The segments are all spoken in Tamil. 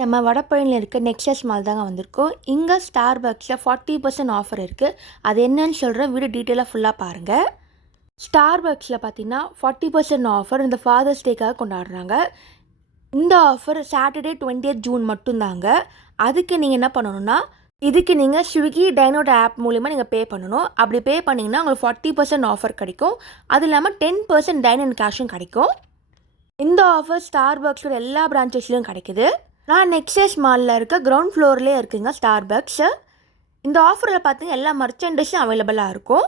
நம்ம வடபழனியில் இருக்க நெக்ஸஸ் மால் தாங்க வந்திருக்கோம். இங்கே ஸ்டார்பக்ஸில் 40% ஆஃபர் இருக்குது. அது என்னன்னு சொல்கிறேன், வீடியோ டீட்டெயிலாக ஃபுல்லாக பாருங்கள். ஸ்டார்பக்ஸில் பார்த்தீங்கன்னா 40% ஆஃபர் இந்த ஃபாதர்ஸ் டேக்காக கொண்டாடுறாங்க. இந்த ஆஃபர் சாட்டர்டே 20th ஜூன் மட்டும்தாங்க. அதுக்கு நீங்கள் என்ன பண்ணணும்னா, இதுக்கு நீங்கள் ஸ்விக்கி டைனோட ஆப் மூலிமா நீங்கள் பே பண்ணணும். அப்படி பே பண்ணிங்கன்னா உங்களுக்கு 40% ஆஃபர் கிடைக்கும். அது இல்லாமல் 10% டைன் அண்ட் கேஷும் கிடைக்கும். இந்த ஆஃபர் ஸ்டார்பக்ஸோட எல்லா பிரான்ச்சஸ்லையும் கிடைக்குது. நான் நெக்ஸஸ் மாலில் இருக்க கிரவுண்ட் ஃப்ளோர்லேயே இருக்குங்க ஸ்டார்பக்ஸு. இந்த ஆஃபரில் பார்த்தீங்கன்னா எல்லா மர்ச்சன்டைஸும் அவைலபிளாக இருக்கும்.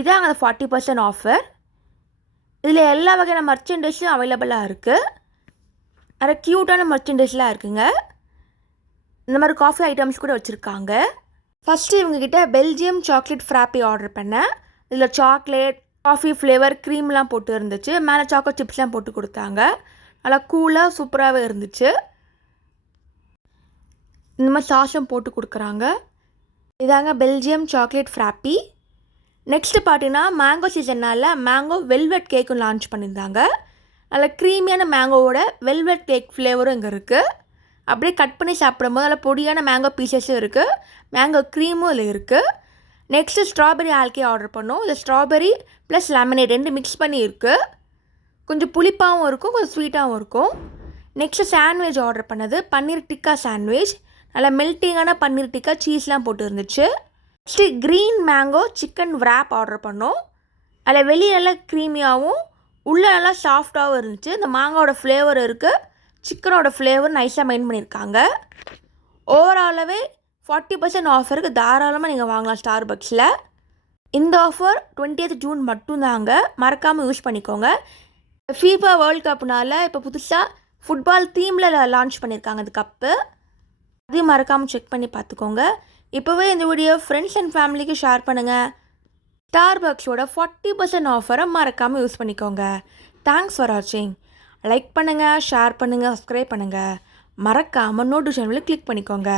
இதாங்க அந்த 40% ஆஃபர். இதில் எல்லா வகையான மர்ச்சன்டைஸும் அவைலபிளாக இருக்குது. நிறைய க்யூட்டான மர்ச்சன்டைஸ்லாம் இருக்குங்க. இந்த மாதிரி காஃபி ஐட்டம்ஸ் கூட வச்சுருக்காங்க. ஃபஸ்ட்டு இவங்ககிட்ட பெல்ஜியம் சாக்லேட் ஃப்ராப்பி ஆர்டர் பண்ணேன். இதில் சாக்லேட், காஃபி ஃப்ளேவர், க்ரீம்லாம் போட்டு இருந்துச்சு. மேலே சாக்கோ சிப்ஸ்லாம் போட்டு கொடுத்தாங்க. நல்லா கூலாக சூப்பராகவே இருந்துச்சு. இந்த மாதிரி சாஸும் போட்டு கொடுக்குறாங்க. இதாங்க பெல்ஜியம் சாக்லேட் ஃப்ராப்பி. நெக்ஸ்ட்டு பார்த்தீங்கன்னா மேங்கோ சீசன்னால் மேங்கோ வெல்வெட் கேக்கும் லான்ச் பண்ணியிருந்தாங்க. நல்லா க்ரீமியான மேங்கோவோட வெல்வெட் கேக் ஃப்ளேவரும் இங்கே இருக்குது. அப்படியே கட் பண்ணி சாப்பிடும்போது நல்லா பொடியான மேங்கோ பீசஸும் இருக்குது. மேங்கோ க்ரீமும் இதில் இருக்குது. நெக்ஸ்ட்டு ஸ்ட்ராபெரி ஆல்கே ஆர்டர் பண்ணோம். இதில் ஸ்ட்ராபெரி ப்ளஸ் லெமனேட் ரெண்டு மிக்ஸ் பண்ணி இருக்குது. கொஞ்சம் புளிப்பாகவும் இருக்கும், கொஞ்சம் ஸ்வீட்டாகவும் இருக்கும். நெக்ஸ்ட்டு சாண்ட்விச் ஆர்டர் பண்ணது பன்னீர் டிக்கா சாண்ட்விச். நல்லா மெல்ட்டிங்கான பன்னீர் டிக்கா சீஸ்லாம் போட்டு இருந்துச்சு. Next green mango chicken wrap order பண்ணோம். அதில் வெளியே நல்லா க்ரீமியாகவும் உள்ளே நல்லா சாஃப்டாகவும் இருந்துச்சு. இந்த மாங்காவோட ஃப்ளேவர் இருக்குது, சிக்கனோட ஃப்ளேவர் நைஸாக மெயின் பண்ணியிருக்காங்க. ஓவராலாகவே 40% ஆஃபருக்கு தாராளமாக நீங்கள் வாங்கலாம் ஸ்டார்பக்ஸில். இந்த ஆஃபர் 20th ஜூன் மட்டும்தாங்க, மறக்காமல் யூஸ் பண்ணிக்கோங்க. ஃபீஃபா வேர்ல்ட் கப்னால இப்போ புதுசாக ஃபுட்பால் தீமில் லான்ச் பண்ணியிருக்காங்க இந்த கப்பு. அதையும் மறக்காமல் செக் பண்ணி பார்த்துக்கோங்க. இப்போவே இந்த வீடியோ ஃப்ரெண்ட்ஸ் அண்ட் ஃபேமிலிக்கு ஷேர் பண்ணுங்கள். ஸ்டார்பக்ஸோட 40% ஆஃபரை மறக்காமல் யூஸ் பண்ணிக்கோங்க. தேங்க்ஸ் ஃபார் வாட்சிங். லைக் பண்ணுங்கள், ஷேர் பண்ணுங்கள், சப்ஸ்கிரைப் பண்ணுங்கள். மறக்காமல் நோட்டிஃபிகேஷன் கிளிக் பண்ணிக்கோங்க.